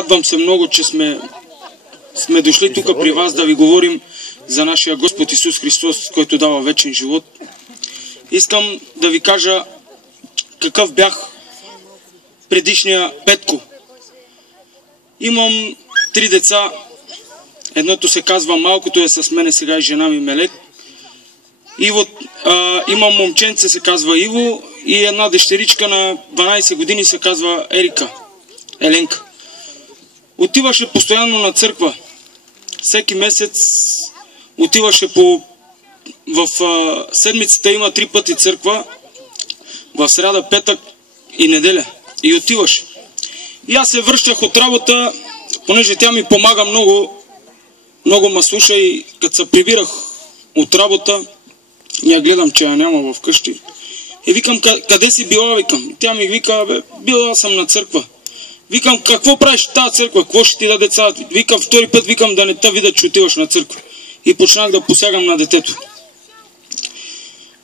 Радвам се много, че сме дошли тук при вас да ви говорим за нашия Господ Исус Христос, който дава вечен живот. Искам да ви кажа какъв бях предишния Петко. Имам 3 деца. Едното се казва Малкото, е с мене сега и жена ми Мелек. Имам момченце, се казва Иво, и една дъщеричка на 12 години се казва Еленка. Отиваше постоянно на църква. Всеки месец отиваше в седмицата има 3 пъти църква, в сряда, петък и неделя. И отиваше. И аз се връщах от работа, понеже тя ми помага много ме слуша, и като се прибирах от работа, я гледам, че я няма вкъщи. И викам, къде си била, викам. Тя ми вика, била съм на църква. Викам, какво правиш в тази църква? Какво ще ти даде деца? Викам, втори път, викам, да не те видят, че отиваш на църква. И почнах да посягам на детето.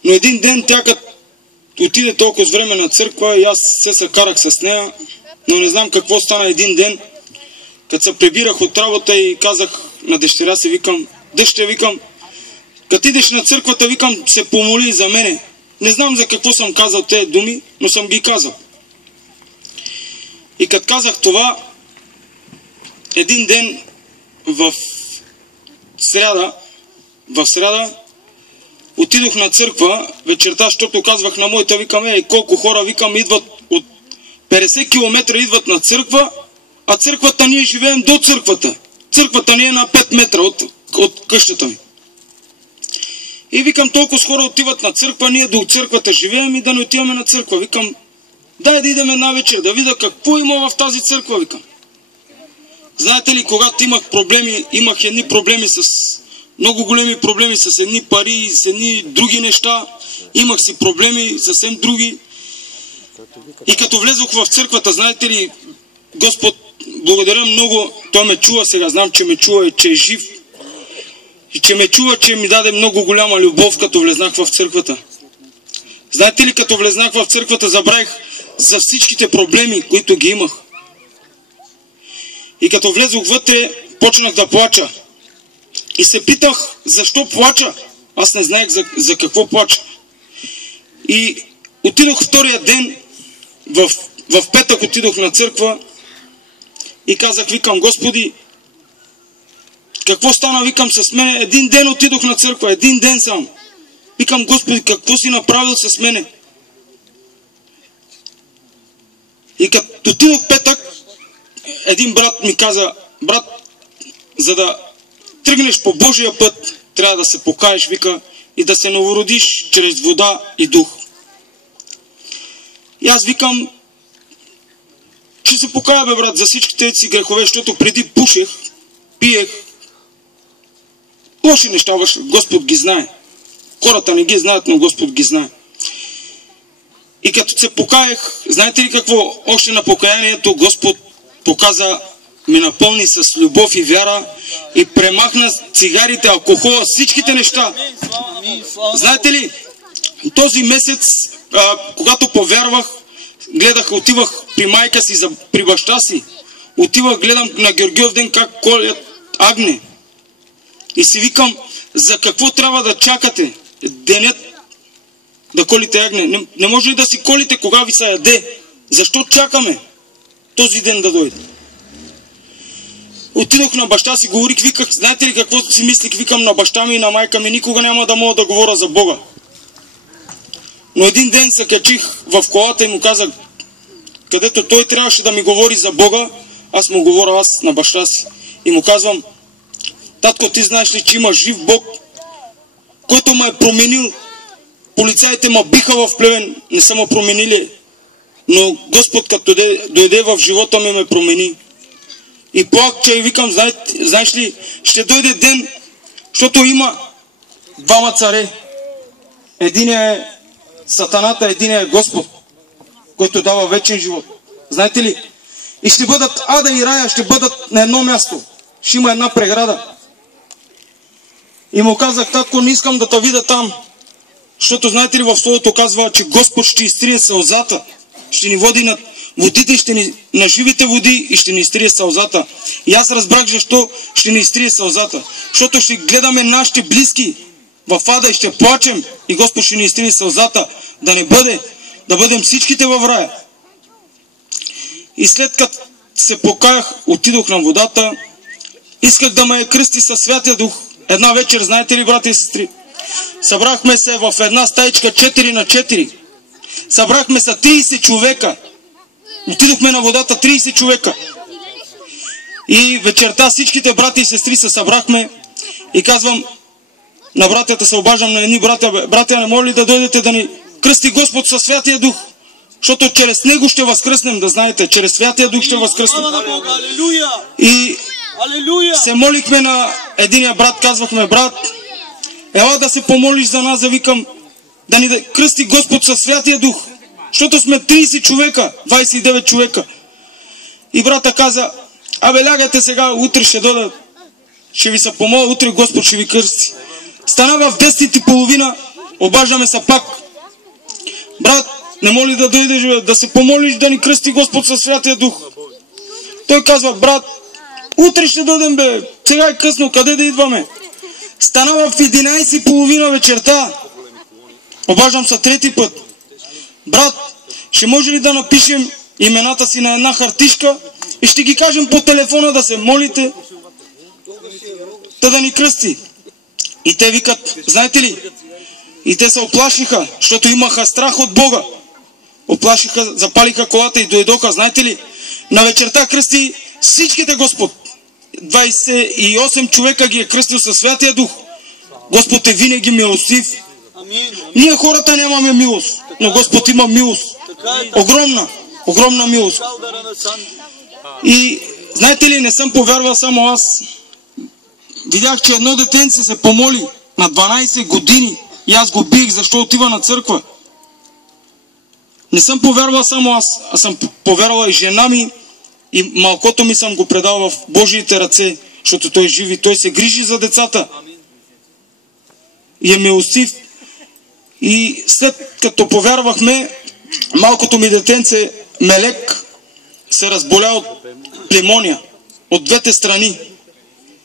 Но един ден тя като отиде толкова време на църква, и аз се съкарах с нея, но не знам какво стана един ден, като се прибирах от работа и казах на дъщеря си, викам, дъще, викам, като идеш на църквата, викам, се помоли за мене. Не знам за какво съм казал тези думи, но съм ги казал. И като казах това, един ден в сряда отидох на църква вечерта, защото казвах на моята, викам, колко хора, викам, идват от 50 км идват на църква, а църквата ние живеем до църквата. Църквата ни е на 5 метра от къщата ми. И викам, толкова хора отиват на църква, ние до църквата живеем и да не отиваме на църква. Викам, дай да идем една вечер, да видя какво има в тази църква, викам. Знаете ли, когато имах едни проблеми много големи проблеми с едни пари, с едни други неща, имах си проблеми съвсем други. И като влезох в църквата, знаете ли, Господ, благодаря много, Той ме чува сега, знам, че ме чува и че е жив. И че ме чува, че ми даде много голяма любов, като влезнах в църквата. Знаете ли, като влезнах в църквата, забравих за всичките проблеми, които ги имах. И като влезох вътре, почнах да плача. И се питах, защо плача? Аз не знаех за какво плача. И отидох втория ден, в петък отидох на църква и казах, викам, Господи, какво стана, викам, с мене? Един ден отидох на църква, един ден сам. Викам, Господи, какво си направил с мене? И като отидох петък, един брат ми каза, брат, за да тръгнеш по Божия път, трябва да се покаеш, вика, и да се новородиш чрез вода и дух. И аз викам, ще се покая, брат, за всичките си грехове, защото преди пушех, пиех, лоши неща, Господ ги знае. Хората не ги знаят, но Господ ги знае. И като се покаях, знаете ли какво? Още на покаянието Господ показа, ме напълни с любов и вяра и премахна цигарите, алкохола, всичките неща. Знаете ли, този месец, когато повярвах, отивах при майка си, при баща си, отивах, гледам на Георгиев ден как колят агне. И си викам, за какво трябва да чакате денят да колите агне? Не може ли да си колите, кога ви се яде? Защо чакаме този ден да дойде? Отидох на баща си, говорих, виках, знаете ли какво си мислих? Викам на баща ми и на майка ми, никога няма да мога да говоря за Бога. Но един ден се качих в колата и му казах, където той трябваше да ми говори за Бога, аз му говоря на баща си. И му казвам, татко, ти знаеш ли, че има жив Бог, който ме е променил? Полицаите ме биха в Плевен, не са ме променили, но Господ като дойде в живота ми ме промени. И плача и викам, знаеш ли, ще дойде ден, защото има 2 царе. Единият е Сатаната, единият е Господ, който дава вечен живот. Знаете ли? И ще бъдат ада и рая, ще бъдат на едно място. Ще има една преграда. И му казах, татко, не искам да те видя там. Защото знаете ли, в Словото казва, че Господ ще изтрие сълзата, ще ни води водите ще ни, на живите води и ще ни изтрие сълзата. И аз разбрах защо ще ни изтрие сълзата. Защото ще гледаме нашите близки в ада и ще плачем и Господ ще ни изтрие сълзата. Да не бъде, да бъдем всичките във рая. И след като се покаях, отидох на водата, исках да ме кръсти със Святия Дух. Една вечер, знаете ли, брати и сестри, събрахме се в една стаичка 4 на 4. Събрахме се 30 човека. Отидохме на водата 30 човека. И вечерта всичките брати и сестри се събрахме и казвам на братята, се обаждам на едни братя, братя, не може ли да дойдете да ни кръсти Господ със Святия Дух? Защото чрез Него ще възкръснем, да знаете, чрез Святия Дух ще възкръснем. И се молихме на единия брат, казвахме, брат, ела да се помолиш за нас, викам, да ни кръсти Господ със Святия Дух. Защото сме 30 човека, 29 човека. И брата каза, абе лягайте сега, утре ще дойда, ще ви се помоля, утре Господ ще ви кръсти. Стана в 10:30, обаждаме се пак. Брат, не моли да дойдеш, да се помолиш да ни кръсти Господ със Святия Дух. Той казва, брат, утре ще дойдем, бе, сега е късно, къде да идваме? Стана в 11:30 вечерта. Обаждам се трети път. Брат, ще може ли да напишем имената си на една хартишка и ще ги кажем по телефона да се молите, да ни кръсти? И те викат, знаете ли, и те се оплашиха, защото имаха страх от Бога. Оплашиха, запалиха колата и дойдоха, знаете ли, на вечерта кръсти всичките Господ. 28 човека ги е кръстил със Святия Дух. Господ е винаги милостив. Ние хората нямаме милост, но Господ има милост. Огромна, огромна милост. И знаете ли, не съм повярвал само аз. Видях, че едно детенце се помоли на 12 години и аз го бих, защо отива на църква. Не съм повярвал само аз, а съм повярвала и жена ми, и малкото ми съм го предал в Божиите ръце, защото той живи, той се грижи за децата. И е милостив. И след като повярвахме, малкото ми детенце Мелек се разболя от пневмония, от двете страни,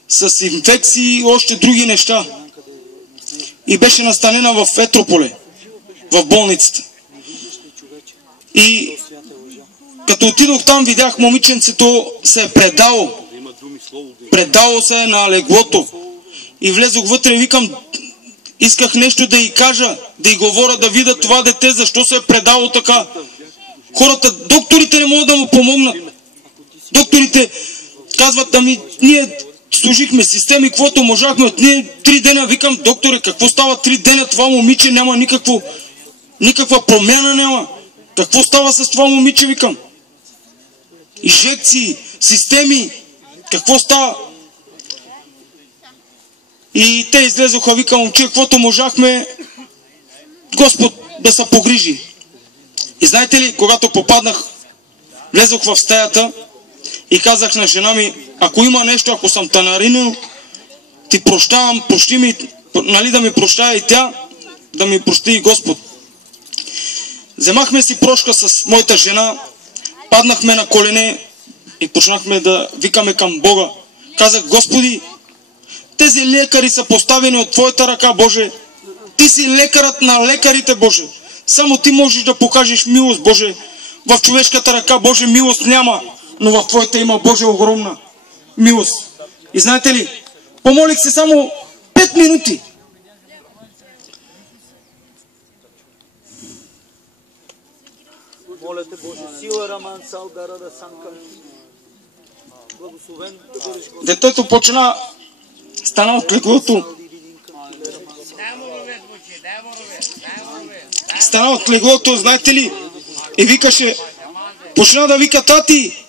с инфекции и още други неща. И беше настанена в Етрополе, в болницата. И като отидох там, видях момиченцето се е предало. Предало се на леглото. И влезох вътре и викам, исках нещо да й кажа, да й говоря, да видя това дете, защо се е предало така. Хората, докторите не могат да му помогнат. Докторите казват, ами ние служихме системи, каквото можахме, от ние 3 дена, викам, докторе, какво става 3 дена, това момиче няма никаква промяна няма. Какво става с това момиче, викам? Инжекции, системи, какво става? И те излезоха, викам, момче, каквото можахме, Господ да се погрижи. И знаете ли, когато попаднах, влезох в стаята и казах на жена ми, ако има нещо, ако съм те наринал, ти прощавам, прости ми, нали да ми прощава и тя, да ми прости и Господ. Вземахме си прошка с моята жена, паднахме на колене и почнахме да викаме към Бога. Казах, Господи, тези лекари са поставени от Твоята ръка, Боже. Ти си лекарът на лекарите, Боже. Само Ти можеш да покажеш милост, Боже. В човешката ръка, Боже, милост няма, но в Твоята има, Боже, огромна милост. И знаете ли, помолих се само 5 минути. Моля те, Боже, сила, Раман, Салдара, да санкам. Благословен да бъдеш, Господи. Детето почна, стана от леглото. Стана от леглото, знаете ли, и викаше, почна да вика, тати.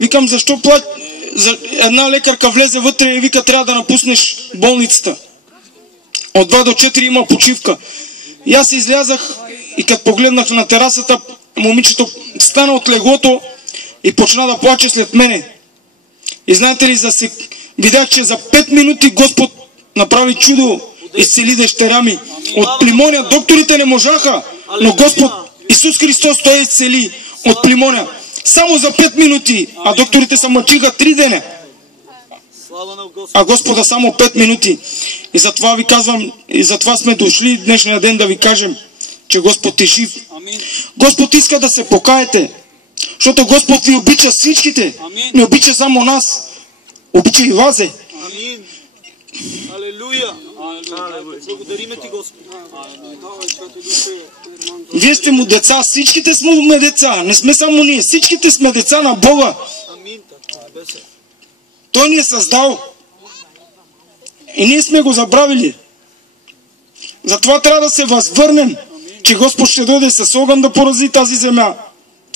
Викам, защо плач? Една лекарка влезе вътре и вика, трябва да напуснеш болницата. От 2 до 4 има почивка. И аз излязах и като погледнах на терасата, момичето стана от леглото и почна да плаче след мене. И знаете ли, видях, че за 5 минути Господ направи чудо, изцели дъщеря ми. От пневмония докторите не можаха, но Господ Исус Христос, Той изцели. от Плимоня. Само за 5 минути, а докторите са мъчиха 3 дена. Слава на Господа. А Господа само 5 минути. И затова ви казвам, и затова сме дошли днешния ден да ви кажем, че Господ е жив. Амин. Господ иска да се покаете, защото Господ ви обича всичките. Амин. Не обича само нас, обича и вас. Амин. Алелуя. Благодариме ти, Господи. Вие сте му деца, всичките сме деца, не сме само ние, всичките сме деца на Бога. Амин. Небесе. Той ни е създал и ние сме го забравили. Затова трябва да се възвърнем, че Господ ще дойде с огън да порази тази земя.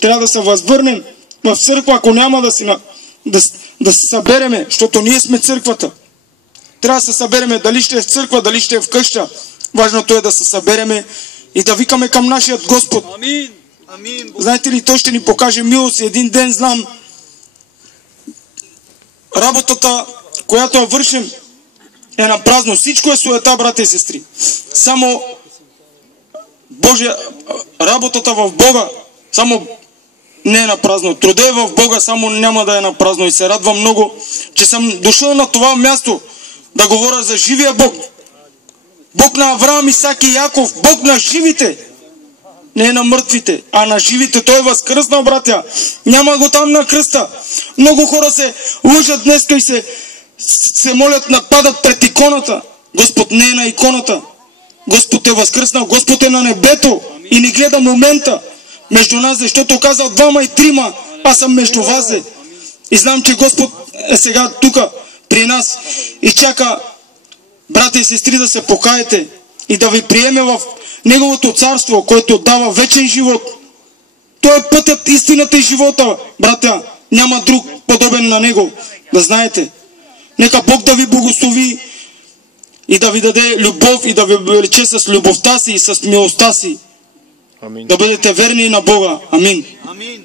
Трябва да се възвърнем в църква, ако няма да се събереме, защото ние сме църквата. Трябва да се събереме, дали ще е в църква, дали ще е в къща. Важното е да се събереме и да викаме към нашия Господ. Амин. Амин. Знаете ли, Той ще ни покаже милост и един ден знам работата, която я вършим, е на празно. Всичко е суета, брати и сестри. Само Божия, работата в Бога, само не е на празно. Труда е в Бога, само няма да е на празно. И се радвам много, че съм дошъл на това място да говоря за живия Бог. Бог на Авраам, Исак и Яков. Бог на живите. Не на мъртвите, а на живите. Той е възкръснал, братя. Няма го там на кръста. Много хора се лъжат днеска и се молят, нападат пред иконата. Господ не е на иконата. Господ е възкръснал. Господ е на небето и ни гледа момента между нас, защото казал 2 и 3, аз съм между вас. И знам, че Господ е сега тук при нас и чака, брата и сестри, да се покаете и да ви приеме в Неговото царство, което дава вечен живот. Той е пътят, истината и живота, братя. Няма друг подобен на Него. Да знаете. Нека Бог да ви благослови и да ви даде любов и да ви облече с любовта си и с милостта си. Амин. Да бъдете верни на Бога. Амин. Амин.